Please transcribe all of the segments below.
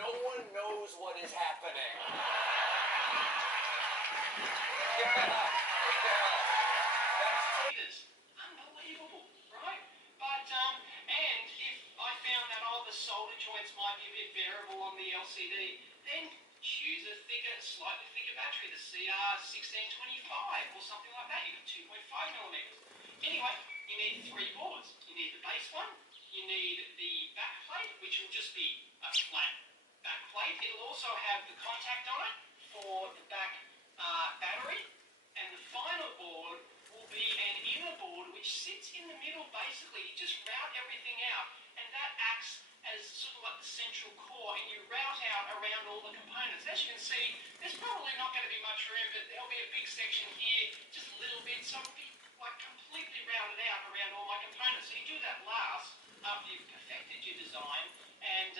no one knows what is happening. That's unbelievable, right? But, and if I found that all the solder joints might be a bit variable on the LCD, then choose a slightly thicker battery, the CR1625 or something like that. You've got 2.5 millimeters. Anyway, you need 3 boards. You need the base one, you need the back plate, which will just be a flat back plate. It'll also have the contact on it for the back battery, and the final board will be an inner board which sits in the middle basically. You just route everything out, and that acts as sort of like the central core, and you route out around all the components. As you can see, there's probably not going to be much room, but there'll be a big section here, just a little bit, so it'll be like completely routed out around all my components. So you do that last after you've perfected your design, and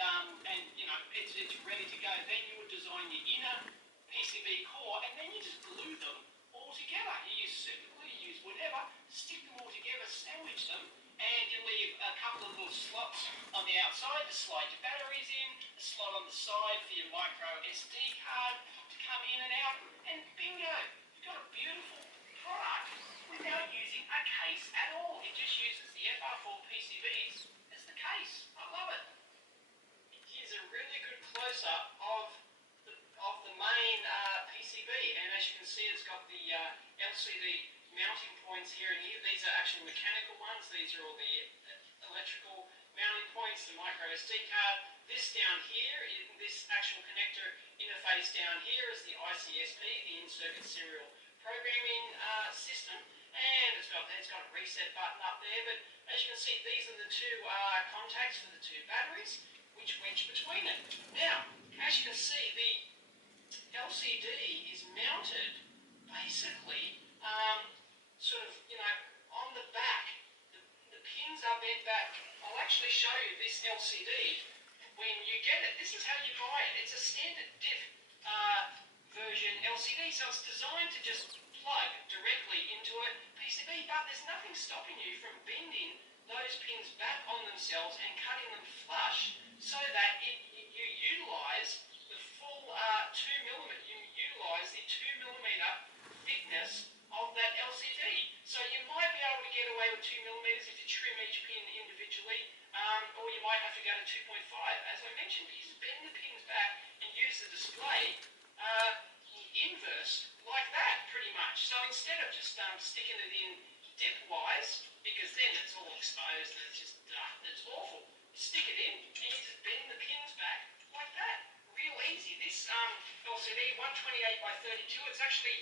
you know it's ready to go. Then you would design your inner PCB core, and then you just glue them all together. You use super glue, you use whatever, stick them all together, sandwich them, and you leave a couple of little slots on the outside to slide your batteries in, a slot on the side for your micro SD card to come in and out, and bingo, you've got a beautiful product without using a case at all. It just uses the FR4 PCBs as the case. I love it. Here's a really good close-up of the main PCB, and as you can see, it's got the LCD mounting points here and here. These are actually mechanical ones. These are all the electrical mounting points, the micro SD card. This down here, this actual connector interface down here is the ICSP, the in-circuit serial programming system, and it's got a reset button up there. But as you can see, these are the 2 contacts for the 2 batteries, which wedge between it. Now, as you can see, the LCD is mounted basically sort of, you know, on the back. The pins are bent back. I'll actually show you this LCD when you get it. This is how you buy it. It's a standard DIP version LCD, so it's designed to just plug directly into a PCB, but there's nothing stopping you from bending those pins back on themselves and cutting them flush so that you utilize the full 2 millimeter. You utilize the 2 millimeter thickness of that LCD. So you might be able to get away with 2 millimeters if you trim each pin individually, or you might have to go to 2.5. As I mentioned, you just bend the pins back and use the display inverse like that, pretty much. So instead of just sticking it in dip-wise, because then it's all exposed and it's just it's awful. Stick it in and you just bend the pins back like that. Real easy. This LCD 128 by 32. It's actually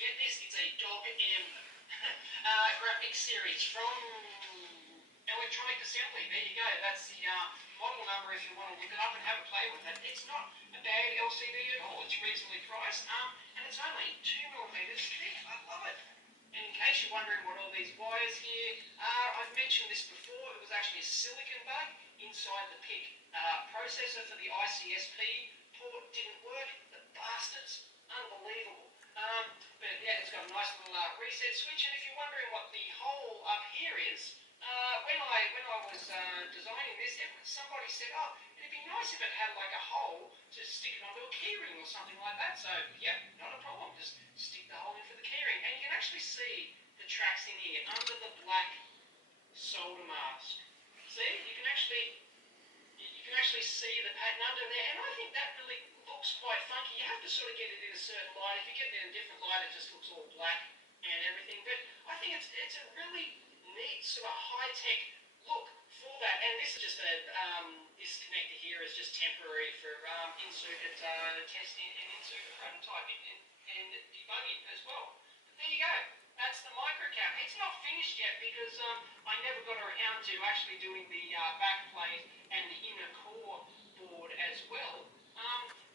get this. It's a Dog M graphic series from Electronic Assembly. There you go. That's the model number if you want to look it up and have a play with it. It's not a bad LCD at all. It's reasonably priced, and it's only 2 millimeters thick. I love it. And in case you're wondering what all these wires here are, I've mentioned this before. It was actually a silicon bug inside the PIC processor for the ICSP port. Didn't work. The bastards. Unbelievable. But yeah, it's got a nice little reset switch. And if you're wondering what the hole up here is, when I was designing this, somebody said, oh, it'd be nice if it had like a hole to stick it onto a keyring or something like that. So yeah, not a problem. Just stick the hole in for the keyring. And you can actually see the tracks in here under the black solder mask. See, you can actually see the pattern under there, and I think that really looks quite funky. You have to sort of get it in a certain light. If you get it in a different light, it just looks all black and everything. But I think it's a really neat sort of high-tech look for that. And this is just this connector here is just temporary for in-circuit testing and in-circuit prototyping and debugging as well. But there you go. That's the microcap. It's not finished yet because I never got around to actually doing the back plate and the inner core board as well.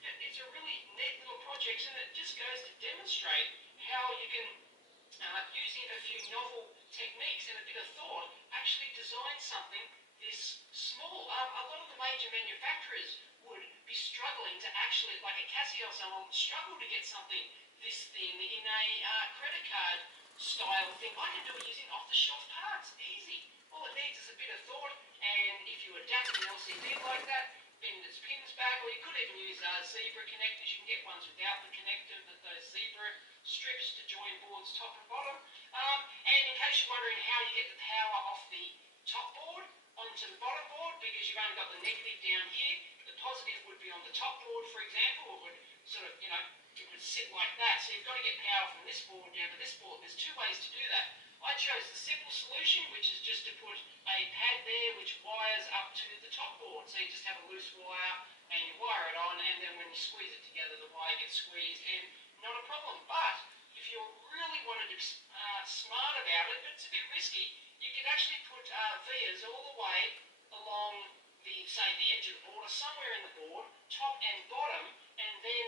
It's a really neat little project, and it just goes to demonstrate how you can, using a few novel techniques and a bit of thought, actually design something this small. A lot of the major manufacturers would be struggling to actually, like a Casio or someone, would struggle to get something this thin in a credit card style thing. I can do it using off-the-shelf parts, easy. All it needs is a bit of thought, and if you adapt an LCD like that, bend its pins back, or you could connectors. You can get ones without the connector, those zebra strips to join boards top and bottom. And in case you're wondering how you get the power off the top board onto the bottom board, because you've only got the negative down here, the positive would be on the top board, for example. It would sort of, it would sit like that. So you've got to get power from this board down to this board. There's two ways to do that. I chose the simple solution, which is just to put a pad there which wires up to the top board. So you just have a loose wire and you wire it on, and then when you squeeze it together, the wire gets squeezed and not a problem. But if you really wanted to be smart about it, but it's a bit risky, you could actually put vias all the way along the, say, the edge of the board or somewhere in the board, top and bottom, and then